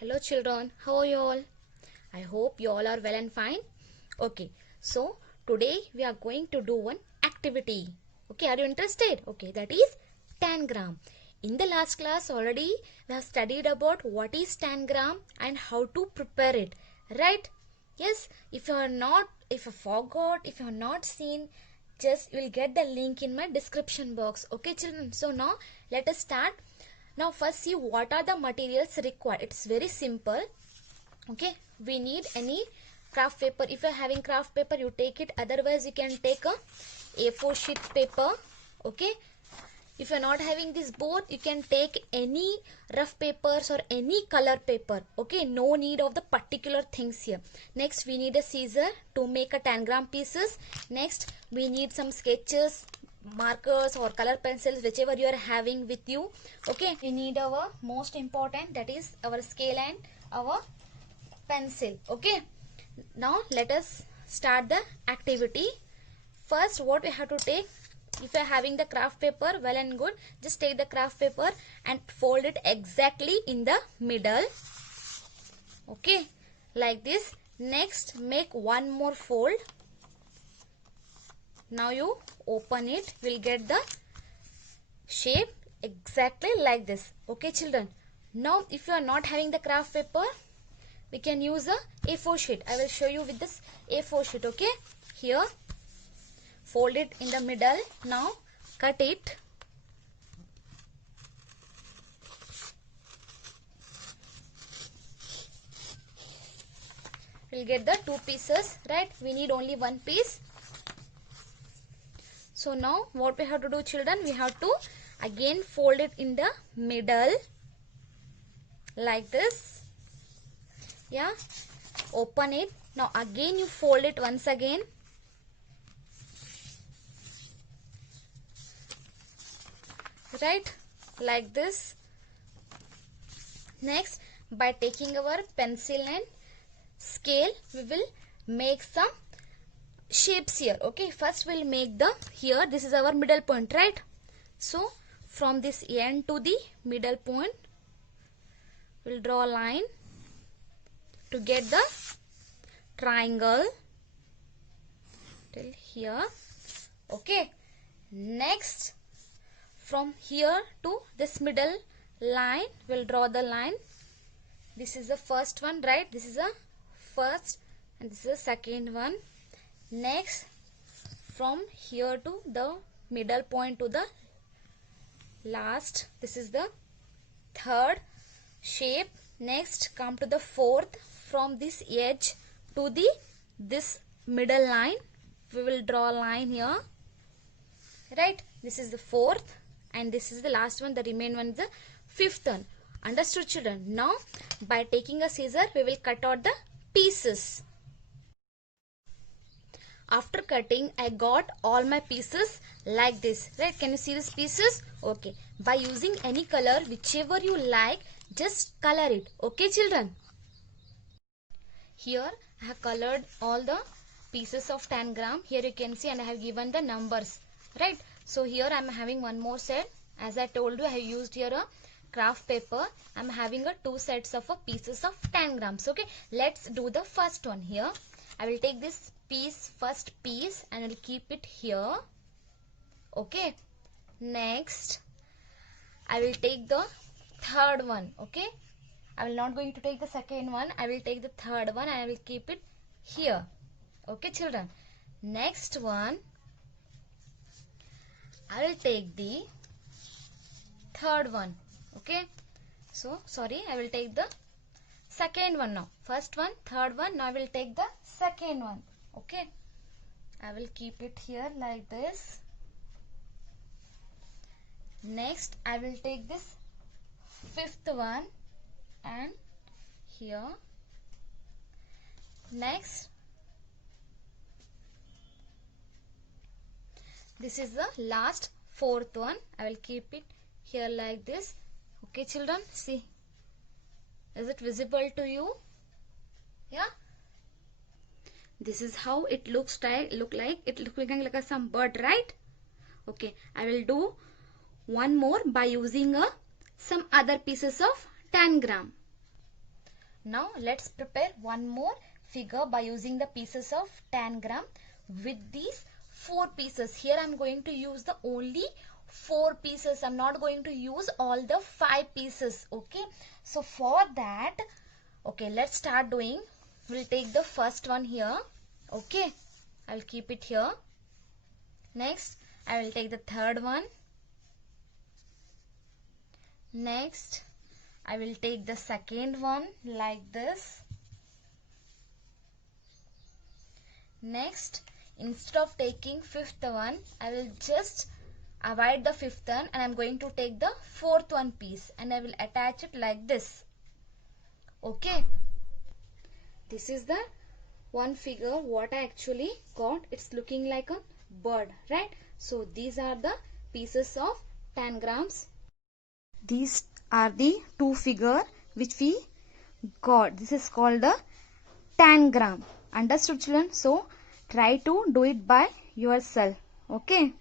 Hello children, how are you all? I hope you all are well and fine. Okay, so today we are going to do one activity. Okay, are you interested? Okay, that is tangram. In the last class already we have studied about what is tangram and how to prepare it. Right? Yes, if you forgot, if you have not seen, just you will get the link in my description box. Okay children, so now let us start. Now first see what are the materials required. It's very simple. Okay, we need any craft paper. If you are having craft paper, you take it. Otherwise you can take a A4 sheet paper. Okay, if you are not having this both, you can take any rough papers or any color paper. Okay, no need of the particular things here. Next we need a scissor to make a tangram pieces. Next we need some sketches, markers or color pencils, whichever you are having with you. Okay, we need our most important, that is our scale and our pencil. Okay, now let us start the activity. First what we have to take, if you are having the craft paper, well and good, just take the craft paper and fold it exactly in the middle. Okay, like this. Next make one more fold. Now you open it, we'll get the shape exactly like this. Okay children, now if you are not having the craft paper, we can use a A4 sheet. I will show you with this A4 sheet. Okay, here fold it in the middle. Now cut it. We'll get the two pieces, right? We need only one piece. So now what we have to do children, we have to again fold it in the middle like this. Yeah, open it. Now again you fold it once again. Right, like this. Next, by taking our pencil and scale, we will make some shapes here. Okay, first we'll make the, here this is our middle point, right? So from this end to the middle point, we'll draw a line to get the triangle till here. Okay, next from here to this middle line, we'll draw the line. This is the first one, right? This is the first and this is the second one. Next, from here to the middle point to the last, this is the third shape. Next, come to the fourth. From this edge to the this middle line, we will draw a line here. Right? This is the fourth and this is the last one. The remaining one is the fifth one. Understood children? Now by taking a scissor, we will cut out the pieces. After cutting, I got all my pieces like this, right? Can you see these pieces? Okay, by using any color whichever you like, just color it. Okay children, here I have colored all the pieces of tangram. Here you can see, and I have given the numbers, right? So here I am having one more set. As I told you, I have used here a craft paper. I am having a two sets of pieces of tangrams. Okay, let's do the first one. Here I will take this piece, first piece, and I will keep it here. Okay, next I will take the third one. Okay, I will not going to take the second one. I will take the third one and I will keep it here. Okay children, next one I will take the third one. Okay, so sorry, I will take the second one now. First one, third one. Now I will take the second one. Okay, I will keep it here like this. Next I will take this fifth one and here. Next, this is the last fourth one. I will keep it here like this. Okay children, see, is it visible to you? Yeah, this is how it looks like. It looks like some bird, right? Okay, I will do one more by using some other pieces of tangram. Now let's prepare one more figure by using the pieces of 10 gram with these 4 pieces. Here I'm going to use the only 4 pieces. I'm not going to use all the 5 pieces. Okay. So for that, okay, let's start doing. We'll take the first one here. Okay. I'll keep it here. Next, I will take the third one. Next, I will take the second one like this. Next, instead of taking fifth one, I will just avoid the fifth one and I'm going to take the fourth one piece and I will attach it like this. Okay. This is the one figure what I actually got. It's looking like a bird, right? So these are the pieces of 10 grams. These are the two figure which we got. This is called the 10 gram. Understood, children? So try to do it by yourself. Okay.